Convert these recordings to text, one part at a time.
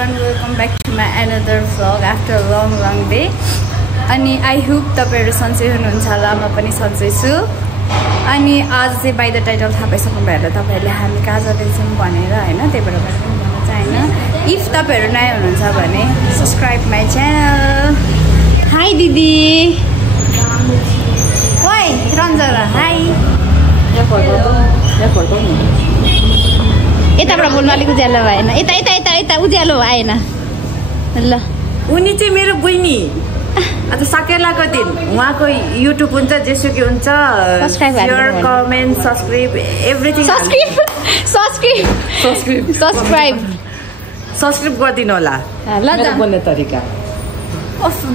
everyone, welcome back to my another vlog after a long day. अनि I hope तपाईहरु सन्चै हुनुहुन्छ होला, म पनि सन्चै छु। अनि आज चाहिँ बाइ द टाइटल थाहा पाइसक्नु भयो होला तपाईहरुले हामी कहाँ जाँदैछौँ भनेर हैन, त्यही भएर भन्न चाहेन। इफ तपाईहरु नयाँ हुनुहुन्छ भने सब्स्क्राइब माइ च्यानल। हाई दिदी। ओइ रन्जना हाई। यताबाट बोल्नु अलिक उज्यालो भएन, यता यता यता यता उज्यालो आएन ल। उनी चाहिँ मेरो बहिनी। आज साकेलाको दिन उहाँको युट्युब हुन्छ, जेसुकै हुन्छ, share comment subscribe everything subscribe गरिदिनु होला। ल बोल्ने तरिका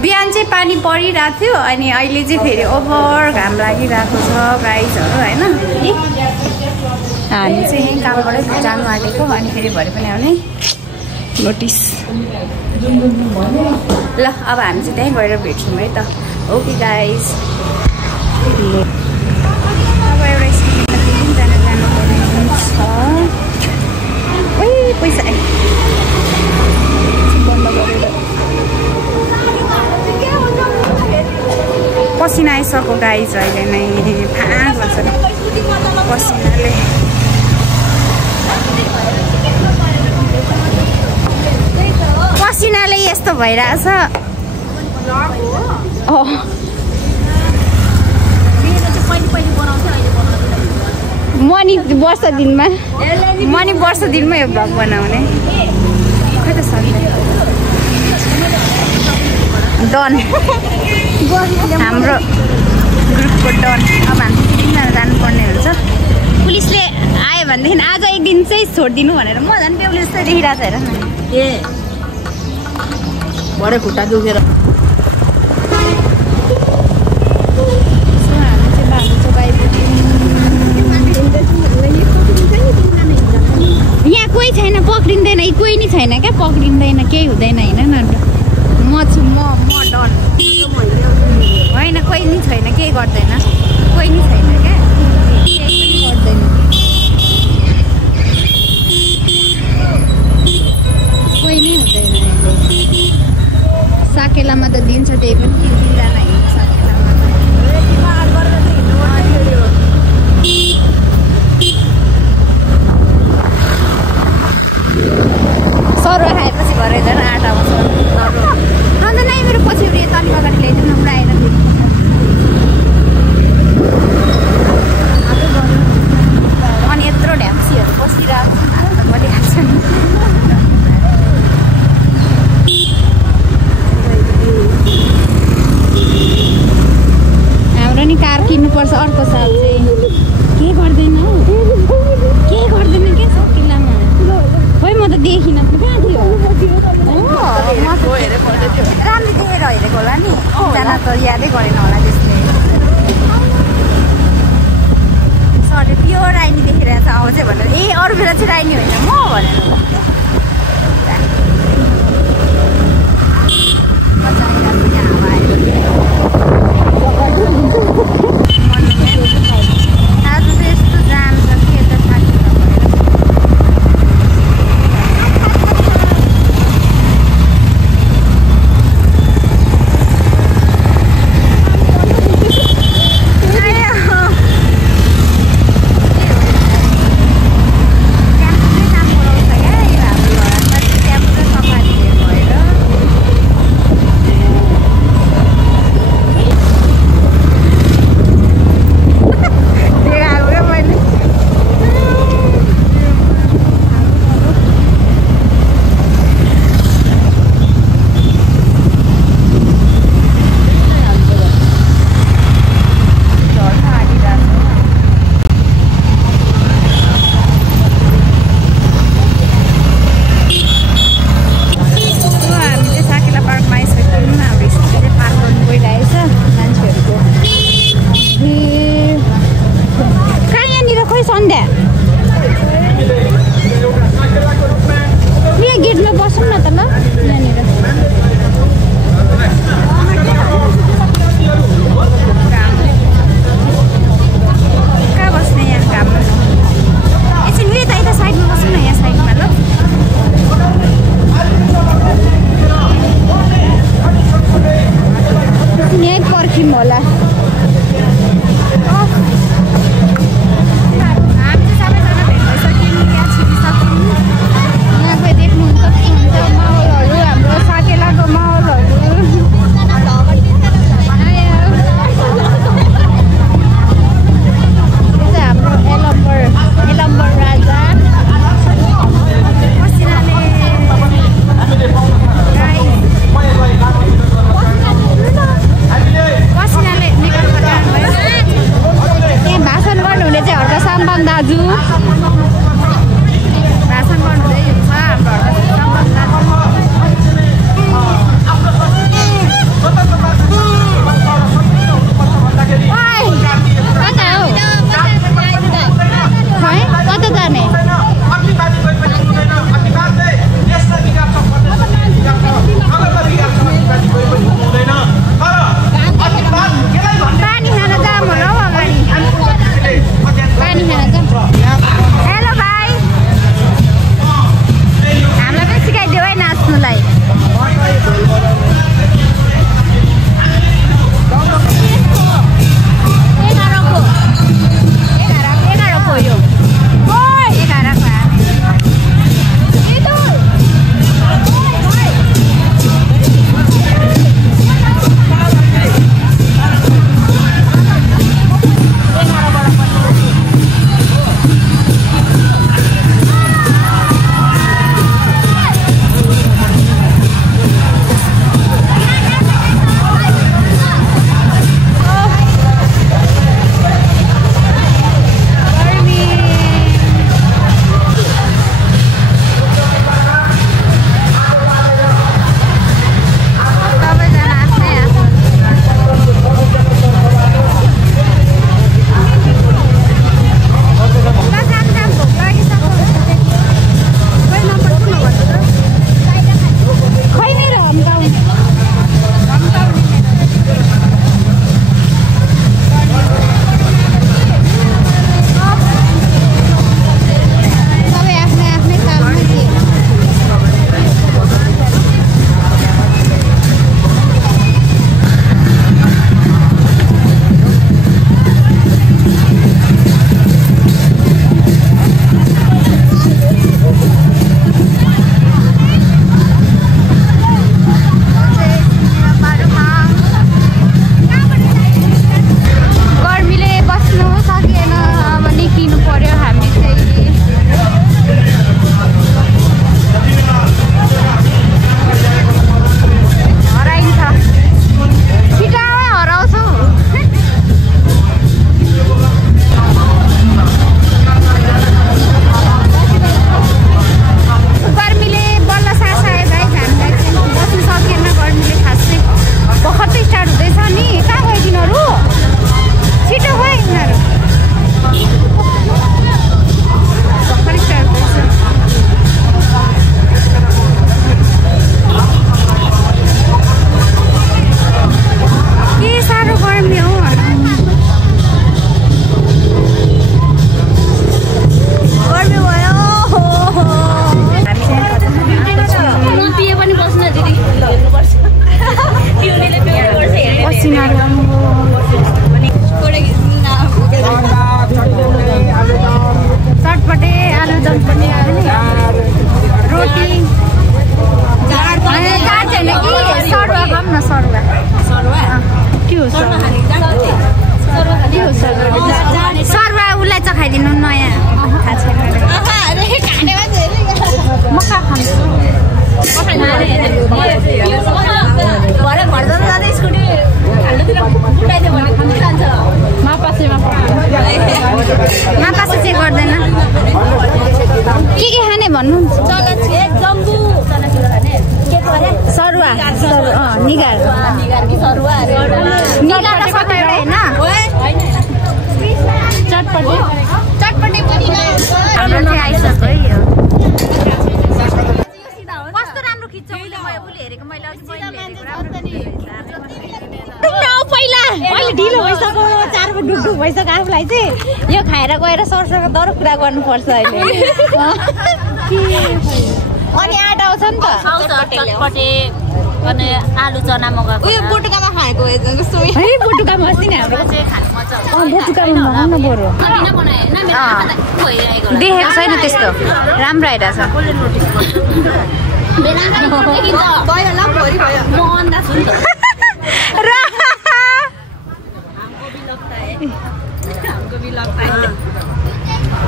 बिहान चाहिँ पानी परिरहेको थियो, अनि अहिले चाहिँ फेरि ओभर घाम लागिरहेको छ गाइजहरू हैन। हामी चाहिँ कामबाटै जानु आँटेको, अनि फेरि भरे पनि आउने नोटिस। ल अब हामी चाहिँ त्यहीँ गएर भेट्छौँ है त। ओके गाइज, अब एउटा स्कुलमा तिनजना जानुपर्ने हुन्छ। ओइ पैसा बन्द गरेर पसिना आइसक्यो गाइज, अहिले नै फाँक भन्छ पसिनाले। पसिनाले यस्तो भइरहेछ। मनी वर्ष दिनमा यो भ्लग बनाउने खै त सक्दैन। डन हाम्रो ग्रुपको डन। अब हामी तिनजना जानुपर्ने हुन्छ। पुलिसले आयो भनेदेखि आज एक दिन चाहिँ छोडिदिनु भनेर म झन् बेहुली जस्तै देखिरहेको छ हेर न। ए भरे खुट्टा दुखेर यहाँ कोही छैन, पक्रिँदैन, कोही नि छैन क्या, पक्रिँदैन, केही हुँदैन होइन न। म छु, म डन होइन, कोही नि छैन, केही गर्दैन, कोही नि छैन क्या, केही पनि गर्दैन, कोही नै हुँदैन। साकेलामा त दिन्छ, त्यही पनि तिनजना हिँड्छ साकेलामा त। सरुवा खाएपछि भरे झन् आँटामा सरुवा अन्त नै मेरो पछि उयो तली अगाडि ल्याइदिनु उडाएर अनि यत्रो ढ्याम्सीहरू बसिरहेको छ भोलि आएको छ नि। हाम्रो नि कार किन्नुपर्छ अर्को साल चाहिँ। के गर्दैन के सकिलामा खोइ, म त देखिनँ कहाँ थियो। राम्ररी देखेर हेरेको होला नि, एकजना त यादै गरेन होला त्यसले। सरले प्योर राइनी देखेर चाहिँ आउँछ भनेर, ए अरू बेला चाहिँ राइनी होइन म भनेर। आज चाहिँ यस्तो जाम छ के त थाक्छ दाजु भाषण गर्नुहुँदै हुन्छ कता हो कता जाने पानी खान जाम होला हौ अगाडि पानी खान जाम हेलो भाइ हामीलाई पनि सिकाइदेऊ है नाच्नुलाई चटपटे आलुदम पनि रोटी छैन कि सरुवा खाऊँ न सरुवा के हो सरुवा उसलाई चखाइदिनु नयाँ थाहा छैन म कहाँ खान्छु मापासे चाहिँ गर्दैन के खाने भन्नुहुन्छ सरुवा निगार निगार होइन चटपटे चटपटे पनि आइसक्यो है यो कस्तो राम्रो खिच्छ उसले हेरेको मैले पहिला अहिले ढिलो भइसक्यो 4 बजे डुकडुक भइसक्यो आफूलाई चाहिँ यो खाएर गएर सरसँग तर कुरा गर्नुपर्छ अहिले अनि आटा आउँछ नि त चटपटे अनि आलु चना मगाएको उयो बोटुकामा खाएको है बोटुकामा अस्ति नै हाम्रो चाहिँ खानु मजा आउँछ बोटुकामा मगाउन बरु देखेको छैन त्यस्तो राम्रो आइरहेछ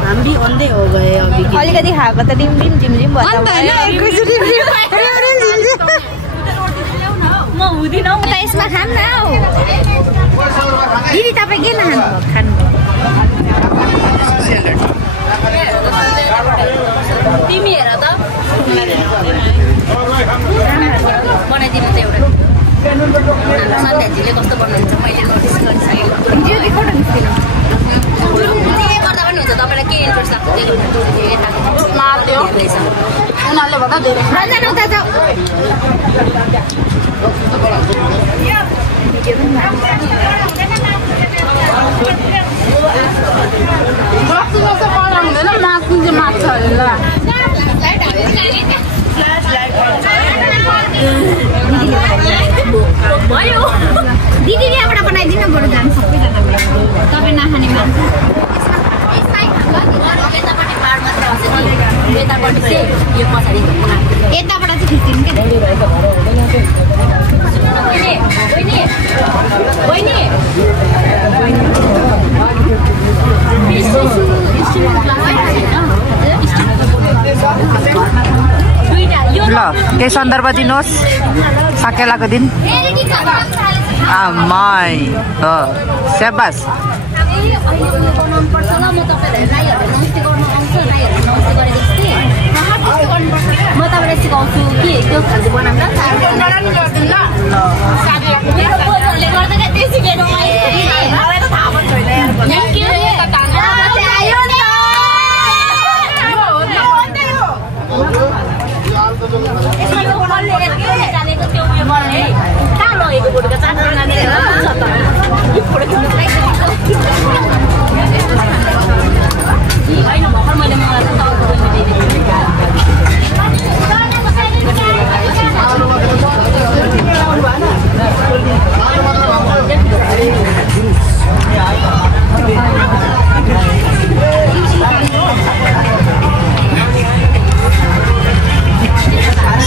हम भी अंधे हो गए अभी अलिकति खाएको त डिम डिम झिमझिम भयो म हुँदिन त यसमा खाम न हौ दिदी तपाईँ के खानु रञ्जना उता जाऊ दिदीले यहाँबाट बनाइदिनु बरु जानु सबैजना तपाईँ नखाने मान्छे यताबाट चाहिँ खिच्दिनु ल केही सन्दर्भ दिनुहोस् साकेलाको दिन आमाई हो स्याबास म तपाईँलाई सिकाउँछु कि त्यो खालको बनाउन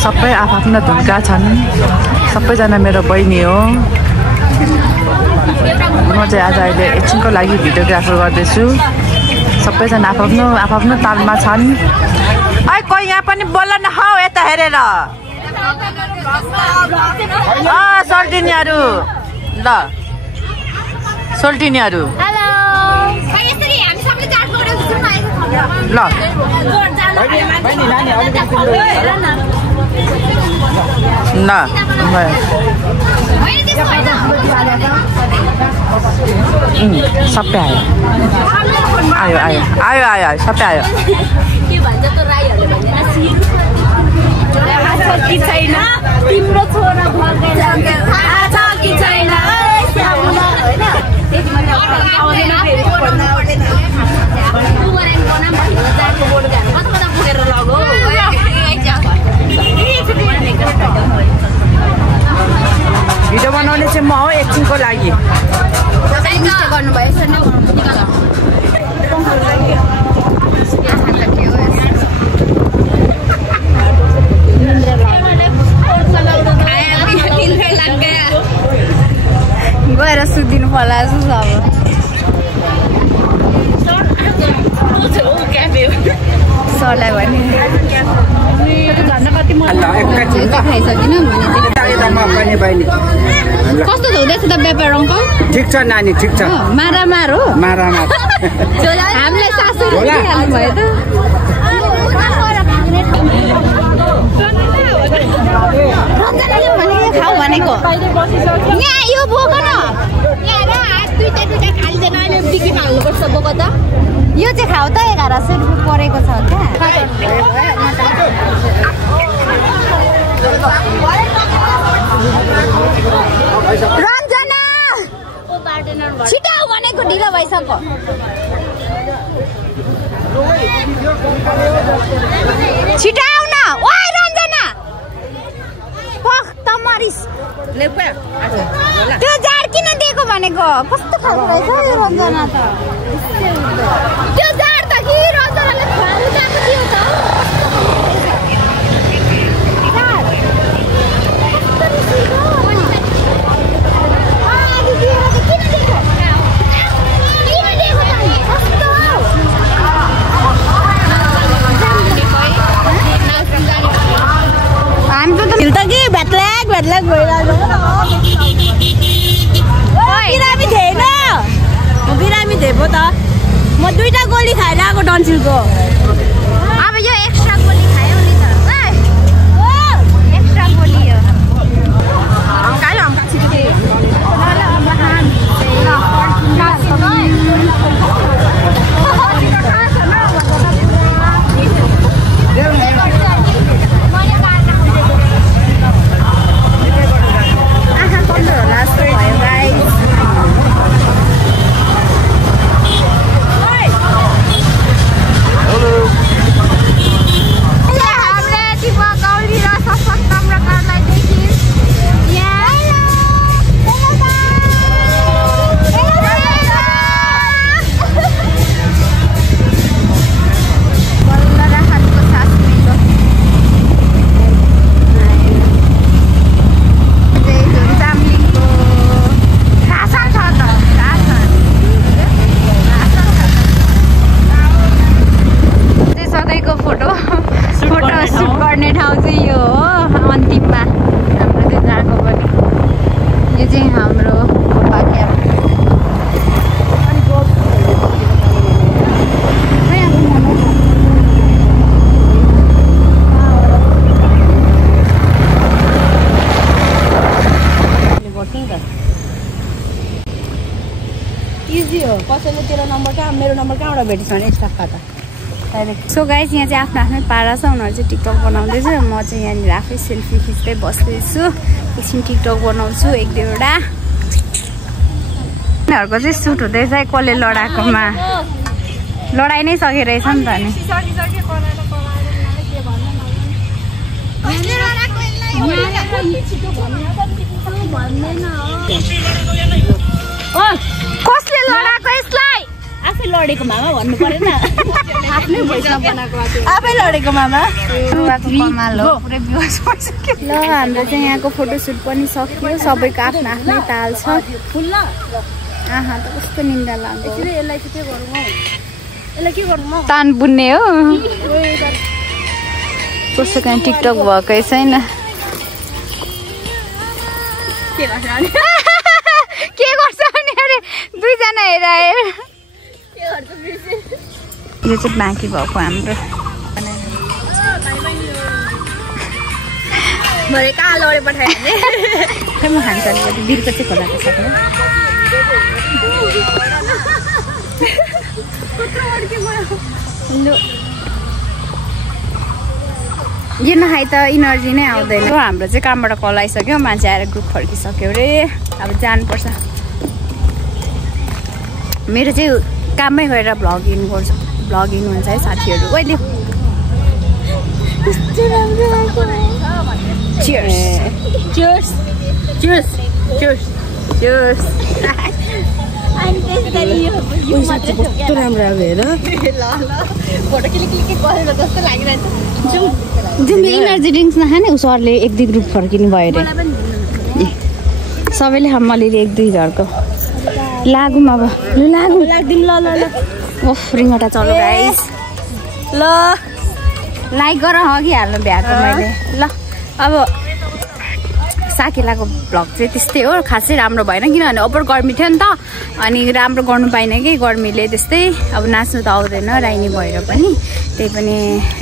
सबै आफ्ना धुनका छन् सबैजना मेरो बहिनी हो म चाहिँ आज अहिले एकछिनको लागि भिडियोग्राफर गर्दैछु सबैजना आफ्नो तालमा छन् कोही यहाँ पनि बोल्न न हौ यता हेरेर सोल्टिनीहरू ल सोल्टिनीहरू ल न सबै आयो आयो आयो आयो आयो सबै आयो तिम्रो छोरा भिडियो बनाउने चाहिँ म हो एकछिनको लागि गएर सुत्दिनु पर्ला जस्तो अब सरलाई भने कस्तो हुँदैछ त व्यापार अङ्कल ठिक छ नानी ठिक छ मारामार हो मारामार हामीलाई 700 रुपियाँ दिइहाल्नु भयो त खाऊ भनेको यहाँ यो बोक न यो चाहिँ खाऊ त 1100 रुपियाँ परेको छ क्या रञ्जना छिटो आऊ भनेको ढिलो भइसक्यो छिटो आऊ न ओइ रञ्जना पख तमरिस त्यो जाड किन दिएको भनेको कस्तो खालको रहेछ यो रञ्जना त त्यो जाड त कि रञ्जनाले खुवाउनु दिएको थियो त बिरामी धेपो त म 2टा गोली खाएर आएको डन्सिलको अब यो एक्स्ट्रा गोली खायो नि त एक्स्ट्रा गोली हो मेरो नम्बर कहाँबाट भेटिस भने स्टाफ खाता सो गाइज यहाँ चाहिँ आफ्नो आफ्नै पारा छ उनीहरू चाहिँ टिकटक बनाउँदैछ म चाहिँ यहाँनिर आफै सेल्फी खिच्दै बस्दैछु एकछिन टिकटक बनाउँछु 1-2वटा उनीहरूको चाहिँ सुट हुँदैछ कसले लडाएकोमा लडाइ नै सकिरहेछ नि त नि कसले लडाएको यसलाई आफै लडेको मामा भन्नु परेन आफ्नै भोइसमा बनाएको आफै लडेको मामा कमाल हो पुरै बिहोस भइसक्यो ल हाम्रो चाहिँ यहाँको फोटोसुट पनि सक्यो सबैको आफ्नो आफ्नै ताल छ आहा त कस्तो निन्दा लाग्यो यसलाई चाहिँ के गरौँ हौ यसलाई के गरौँ हौ तान बुन्ने हो कसो कहाँ टिकटक भएकै छैन के गर्छ भने अरे दुईजना हेराए यो चाहिँ बाँकी भएको हाम्रो भरे कहाँ लडे पठायो भने म खान्छ अलिकति बिर्को चाहिँ खोलाको सक्नु यो नखाइ त इनर्जी नै आउँदैन हाम्रो चाहिँ कामबाट कल आइसक्यो मान्छे आएर ग्रुप फर्किसक्यो अरे अब जानुपर्छ मेरो चाहिँ काममै गएर भ्लगिङ गर्छु भ्लगिङ हुन्छ है साथीहरू कहिले cheers cheers cheers cheers cheers कस्तो राम्रो आयो हेर फोटो क्लिक गरेर जस्तो लागिरहेछ जुन इनर्जी ड्रिङ्क्स नखाने उसहरूले 1-2 ग्रुप फर्किनु भयो अरे सबैले खाम अलिअलि 1-2 झर्को लागौँ अब ल लागौँ लाग्दिन ल ओफ रिङटा चलो गाइस ल लाइक गर अघि हाल्नु भ्याएको मैले ल अब साकेलाको भ्लग चाहिँ त्यस्तै हो खासै राम्रो भएन किनभने ओभर गर्मी थियो नि त अनि राम्रो गर्नु पाइन कि गर्मीले त्यस्तै अब नाच्नु त आउँदैन राइनी भएर पनि त्यही पनि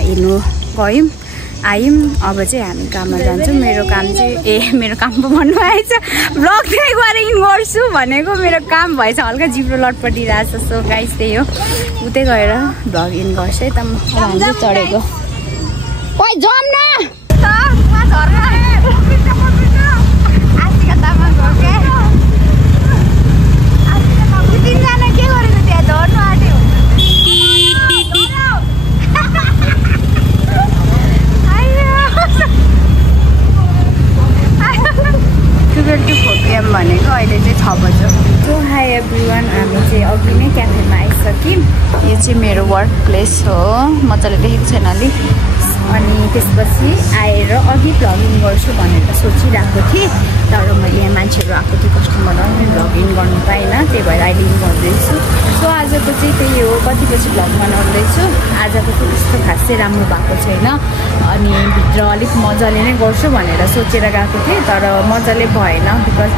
हेर्नु गयौँ आयौँ अब चाहिँ हामी काममा जान्छौँ मेरो काम चाहिँ मेरो काम पो भन्नु आएछ भ्लग चाहिँ गएर इन गर्छु भनेको मेरो काम भएछ हल्का जिब्रो लटपटिरहेछ सो गाइस त्यही हो उतै गएर भ्लग इन गर्छु है त म चाहिँ चढेको ओइ जाऊँ न भनेको अहिले चाहिँ 6 बज्यो सो हाई एभ्रिवान हामी चाहिँ अघि नै क्याफेमा आइसक्यौँ यो चाहिँ मेरो वर्क प्लेस हो मजाले देखेको छैन अलिक अनि त्यसपछि आएर अघि भ्लगिङ गर्छु भनेर सोचिरहेको थिएँ तर मैले यहाँ मान्छेहरू आएको थियो कस्टमरहरू भ्लगिङ गर्नु पाइनँ त्यही भएर अहिले इन गर्दैछु सो आजको चाहिँ त्यही हो कति बजी भ्लग बनाउँदैछु आजको चाहिँ त्यस्तो खासै राम्रो भएको छैन अनि भित्र अलिक मजाले नै गर्छु भनेर सोचेर गएको थिएँ तर मजाले भएन बिकज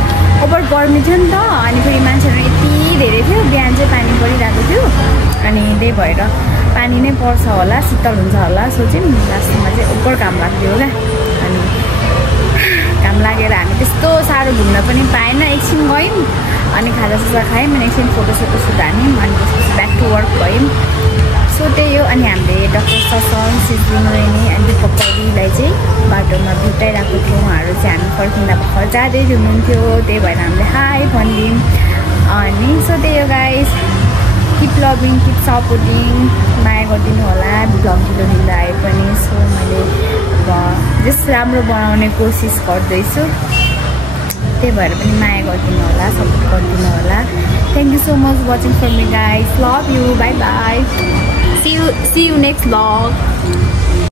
ओभर गर्मी थियो नि त अनि फेरि मान्छेहरू यति धेरै थियो बिहान चाहिँ पानी परिरहेको थियो अनि त्यही भएर पानी नै पर्छ होला शीतल हुन्छ होला सोच्यौँ लास्टमा चाहिँ ओभर घाम लाग्थ्यो होला अनि घाम लागेर हामी त्यस्तो साह्रो घुम्न पनि पाएन एकछिन गयौँ अनि खाजासाजा खायौँ अनि एकछिन फोटोसोटो हान्यौँ अनि त्यसपछि ब्याक टु वर्क गयौँ सो त्यही हो अनि हामीले डक्टर ससन सिद्धिङ रेनी अनि दिपक पौडीलाई चाहिँ बाटोमा भेटाइरहेको थियौँ उहाँहरू चाहिँ हामी फर्किँदा भर्खर जाँदै हुनुहुन्थ्यो त्यही भएर हामीले हाई भनिदियौँ अनि सो त्यही हो guys keep loving keep supporting माया गरिदिनु होला भ्लग भिडियो लिँदा आए पनि सो मैले जस राम्रो बनाउने कोसिस गर्दैछु त्यही भएर पनि माया गरिदिनु होला सपोर्ट गरिदिनु होला thank you so much watching for me guys love you bye bye see you next vlog